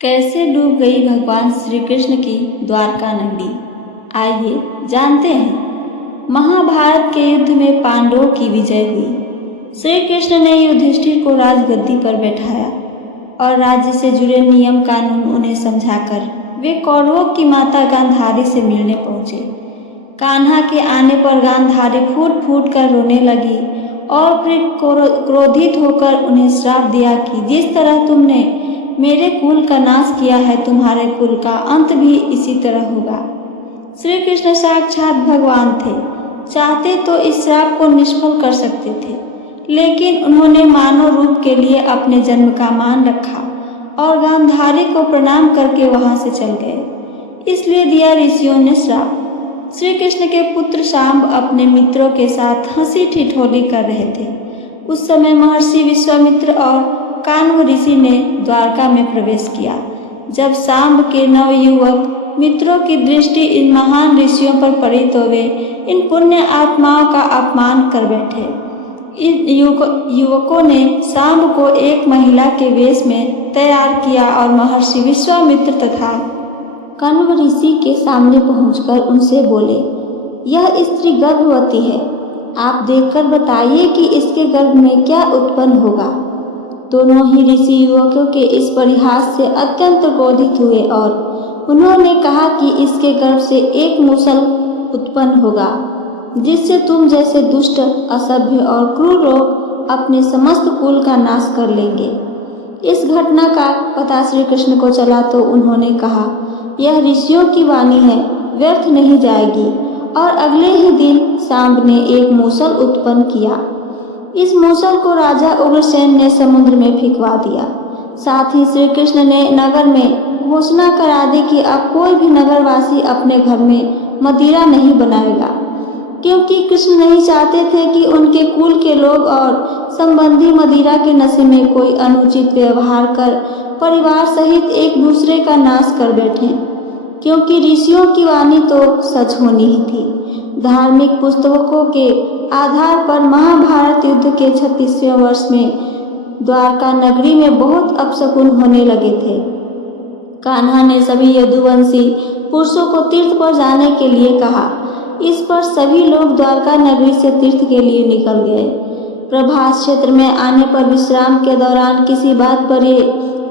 कैसे डूब गई भगवान श्री कृष्ण की द्वारका नगरी। आइए जानते हैं। महाभारत के युद्ध में पांडवों की विजय हुई। श्री कृष्ण ने युधिष्ठिर को राजगद्दी पर बैठाया और राज्य से जुड़े नियम कानून उन्हें समझाकर वे कौरवों की माता गांधारी से मिलने पहुंचे। कान्हा के आने पर गांधारी फूट फूट कर रोने लगी और फिर क्रोधित होकर उन्हें श्राप दिया कि जिस तरह तुमने मेरे कुल का नाश किया है, तुम्हारे कुल का अंत भी इसी तरह होगा। श्री कृष्ण साक्षात भगवान थे, चाहते तो इस श्राप को निष्फल कर सकते थे, लेकिन उन्होंने मानव रूप के लिए अपने जन्म का मान रखा और गांधारी को प्रणाम करके वहां से चल गए। इसलिए दिया ऋषियों ने श्राप। श्री कृष्ण के पुत्र शांब अपने मित्रों के साथ हंसी ठिठोली कर रहे थे। उस समय महर्षि विश्वामित्र और कान्व ऋषि ने द्वारका में प्रवेश किया। जब शांब के नवयुवक मित्रों की दृष्टि इन महान ऋषियों पर पड़ी तो वे इन पुण्य आत्माओं का अपमान कर बैठे। इन युवकों ने शांब को एक महिला के वेश में तैयार किया और महर्षि विश्वामित्र तथा कण्व ऋषि के सामने पहुंचकर उनसे बोले, यह स्त्री गर्भवती है, आप देखकर बताइए कि इसके गर्भ में क्या उत्पन्न होगा। दोनों ही ऋषि युवकों के इस परिहास से अत्यंत क्रोधित हुए और उन्होंने कहा कि इसके गर्भ से एक मूसल उत्पन्न होगा, जिससे तुम जैसे दुष्ट, असभ्य और क्रूर लोग अपने समस्त कुल का नाश कर लेंगे। इस घटना का पता श्री कृष्ण को चला तो उन्होंने कहा, यह ऋषियों की वाणी है, व्यर्थ नहीं जाएगी। और अगले ही दिन शांब ने एक मूसल उत्पन्न किया। इस मूसल को राजा उग्रसेन ने समुद्र में फेंकवा दिया। साथ ही श्री कृष्ण ने नगर में घोषणा करा दी कि अब कोई भी नगरवासी अपने घर में मदिरा नहीं बनाएगा, क्योंकि कृष्ण नहीं चाहते थे कि उनके कुल के लोग और संबंधी मदिरा के नशे में कोई अनुचित व्यवहार कर परिवार सहित एक दूसरे का नाश कर बैठें, क्योंकि ऋषियों की वाणी तो सच होनी ही थी। धार्मिक पुस्तकों के आधार पर महाभारत युद्ध के 36वें वर्ष में द्वारका नगरी में बहुत अपशकुन होने लगे थे। कान्हा ने सभी यदुवंशी पुरुषों को तीर्थ पर जाने के लिए कहा। इस पर सभी लोग द्वारका नगरी से तीर्थ के लिए निकल गए। प्रभास क्षेत्र में आने पर विश्राम के दौरान किसी बात पर ये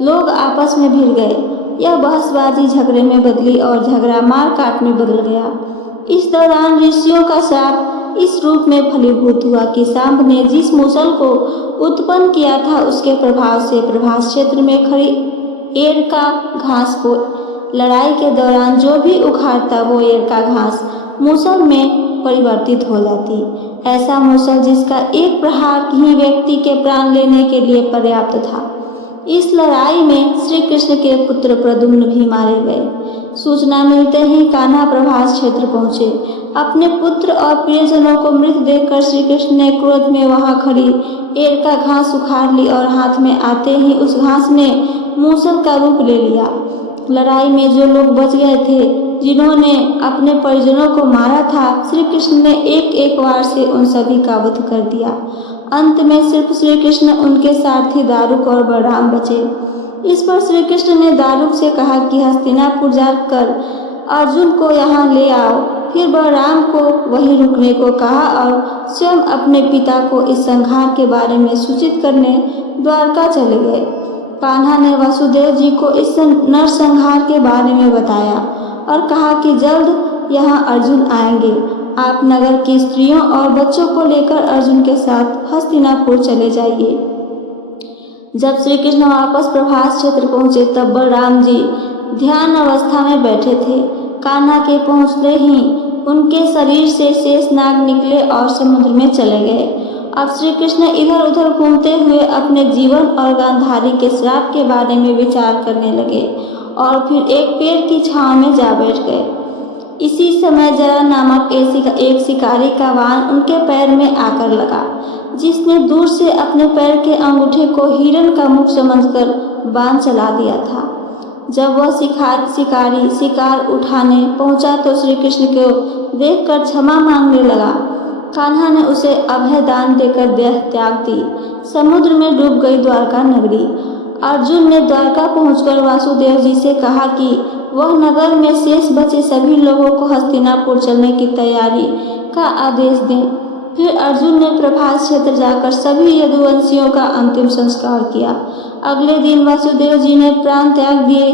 लोग आपस में भिड़ गए। यह बहसबाजी झगड़े में बदली और झगड़ा मार काट में बदल गया। इस दौरान ऋषियों का श्राप इस रूप में फलीभूत हुआ कि शांब ने जिस मूसल को उत्पन्न किया था, उसके प्रभाव से प्रभास क्षेत्र में खड़ी एरका घास को लड़ाई के दौरान जो भी उखाड़ता वो एरका घास मूसल में परिवर्तित हो जाती। ऐसा मूसल जिसका एक प्रहार ही व्यक्ति के प्राण लेने के लिए पर्याप्त था। इस लड़ाई में श्री कृष्ण के पुत्र प्रद्युम्न भी मारे गए। सूचना मिलते ही कान्हा प्रभास क्षेत्र पहुंचे। अपने पुत्र और प्रियजनों को मृत देखकर श्री कृष्ण ने क्रोध में वहां खड़ी एरका घास उखाड़ ली और हाथ में आते ही उस घास ने मूसल का रूप ले लिया। लड़ाई में जो लोग बच गए थे, जिन्होंने अपने परिजनों को मारा था, श्री कृष्ण ने एक एक वार से उन सभी का वध कर दिया। अंत में सिर्फ श्री कृष्ण, उनके सारथी दारुक और बलराम बचे। इस पर श्री कृष्ण ने दारुक से कहा कि हस्तिनापुर जाकर अर्जुन को यहाँ ले आओ। फिर बलराम को वहीं रुकने को कहा और स्वयं अपने पिता को इस संहार के बारे में सूचित करने द्वारका चले गए। कान्हा ने वासुदेव जी को इस नरसंहार के बारे में बताया और कहा कि जल्द यहाँ अर्जुन आएंगे। आप नगर की स्त्रियों और बच्चों को लेकर अर्जुन के साथ हस्तिनापुर चले जाइए। जब श्री कृष्ण वापस प्रभास क्षेत्र पहुंचे तब बलराम जी ध्यान अवस्था में बैठे थे। कान्हा के पहुंचते ही उनके शरीर से शेषनाग निकले और समुद्र में चले गए। अब श्री कृष्ण इधर उधर घूमते हुए अपने जीवन और गांधारी के श्राप के बारे में विचार करने लगे और फिर एक पेड़ की छांव में जा बैठ गए। इसी समय जरा नामक एक शिकारी का बाण उनके पैर में आकर लगा, जिसने दूर से अपने पैर के अंगूठे को हिरण का मुख समझकर बाण चला दिया था। जब वह शिकारी शिकार उठाने पहुंचा तो श्री कृष्ण को देखकर क्षमा मांगने लगा। कान्हा ने उसे अभय दान देकर देह त्याग दी। समुद्र में डूब गई द्वारका नगरी। अर्जुन ने द्वारका पहुंचकर वासुदेव जी से कहा कि वह नगर में शेष बचे सभी लोगों को हस्तिनापुर चलने की तैयारी का आदेश दें। फिर अर्जुन ने प्रभास क्षेत्र जाकर सभी यदुवंशियों का अंतिम संस्कार किया। अगले दिन वासुदेव जी ने प्राण त्याग दिए।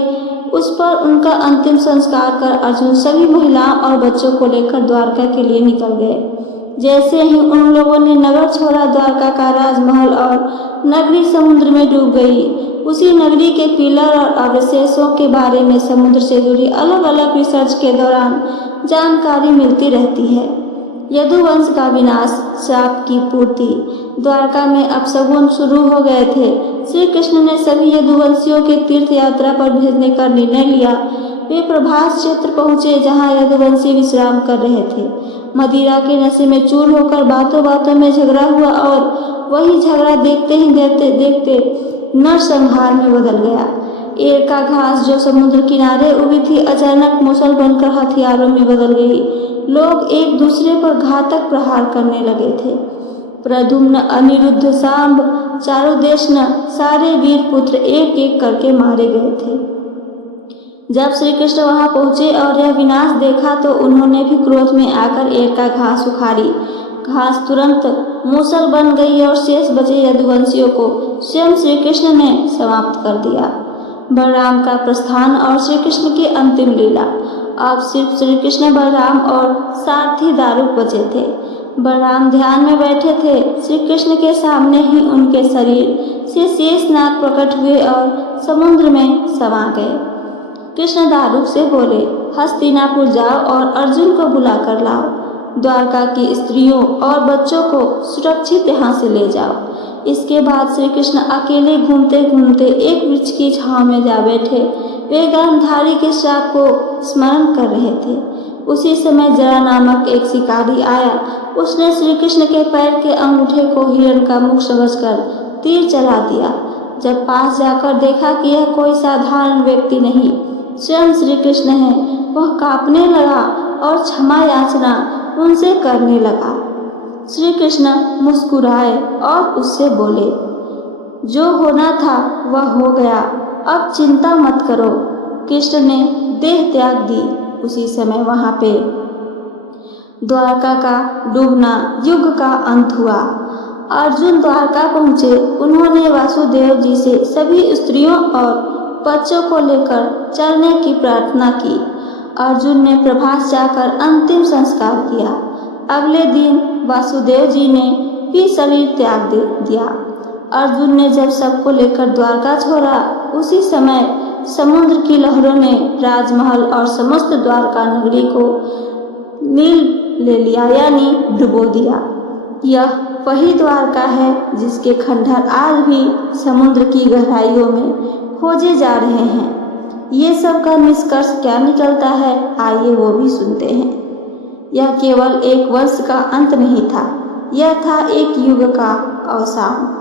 उस पर उनका अंतिम संस्कार कर अर्जुन सभी महिलाओं और बच्चों को लेकर द्वारका के लिए निकल गए। जैसे ही उन लोगों ने नगर छोड़ा, द्वारका का राजमहल और नगरी समुद्र में डूब गई। उसी नगरी के पिलर और अवशेषों के बारे में समुद्र से जुड़ी अलग अलग रिसर्च के दौरान जानकारी मिलती रहती है। यदुवंश का विनाश, शाप की पूर्ति। द्वारका में अपशगुन शुरू हो गए थे। श्री कृष्ण ने सभी यदुवंशियों के तीर्थ यात्रा पर भेजने का निर्णय लिया। वे प्रभास क्षेत्र पहुंचे जहां यदुवंशी विश्राम कर रहे थे। मदिरा के नशे में चूर होकर बातों बातों में झगड़ा हुआ और वही झगड़ा देखते ही देखते नरसंहार में बदल गया। एर का घास जो समुद्र किनारे उगी थी, अचानक मुसल बनकर हथियारों में बदल गई। लोग एक दूसरे पर घातक प्रहार करने लगे थे। प्रद्युम्न, अनिरुद्ध, सांब, चारुदेशन, सारे वीर पुत्र एक एक करके मारे गए थे। जब श्री कृष्ण वहां पहुंचे और यह विनाश देखा तो उन्होंने भी क्रोध में आकर एर का घास उखाड़ी। घास तुरंत मूसल बन गई और शेष बचे यदुवंशियों को स्वयं श्री कृष्ण ने समाप्त कर दिया। बलराम का प्रस्थान और श्री कृष्ण की अंतिम लीला। अब सिर्फ श्री कृष्ण, बलराम और सारथी दारुक बचे थे। बलराम ध्यान में बैठे थे। श्री कृष्ण के सामने ही उनके शरीर से शेषनाग प्रकट हुए और समुद्र में समा गए। कृष्ण दारुक से बोले, हस्तिनापुर जाओ और अर्जुन को बुला कर लाओ। द्वारका की स्त्रियों और बच्चों को सुरक्षित यहाँ से ले जाओ। इसके बाद श्री कृष्ण अकेले घूमते घूमते एक वृक्ष की छांव में जा बैठे। वे गांधारी के श्राप को स्मरण कर रहे थे। उसी समय जरा नामक एक शिकारी आया। उसने श्री कृष्ण के पैर के अंगूठे को हिरण का मुख समझकर तीर चला दिया। जब पास जाकर देखा कि यह कोई साधारण व्यक्ति नहीं, स्वयं श्री कृष्ण है, वह कांपने लगा और क्षमा याचना उनसे करने लगा। श्री कृष्ण मुस्कुराए और उससे बोले, जो होना था वह हो गया, अब चिंता मत करो। कृष्ण ने देह त्याग दी। उसी समय वहां पे द्वारका का डूबना, युग का अंत हुआ। अर्जुन द्वारका पहुंचे। उन्होंने वासुदेव जी से सभी स्त्रियों और बच्चों को लेकर चलने की प्रार्थना की। अर्जुन ने प्रभास जाकर अंतिम संस्कार किया। अगले दिन वासुदेव जी ने भी शरीर त्याग दे दिया। अर्जुन ने जब सबको लेकर द्वारका छोड़ा, उसी समय समुद्र की लहरों ने राजमहल और समस्त द्वारका नगरी को नील ले लिया, यानी डुबो दिया। यह वही द्वारका है जिसके खंडहर आज भी समुद्र की गहराइयों में खोजे जा रहे हैं। ये सब का निष्कर्ष क्या निकलता है, आइए वो भी सुनते हैं। यह केवल एक वंश का अंत नहीं था, यह था एक युग का अवसान।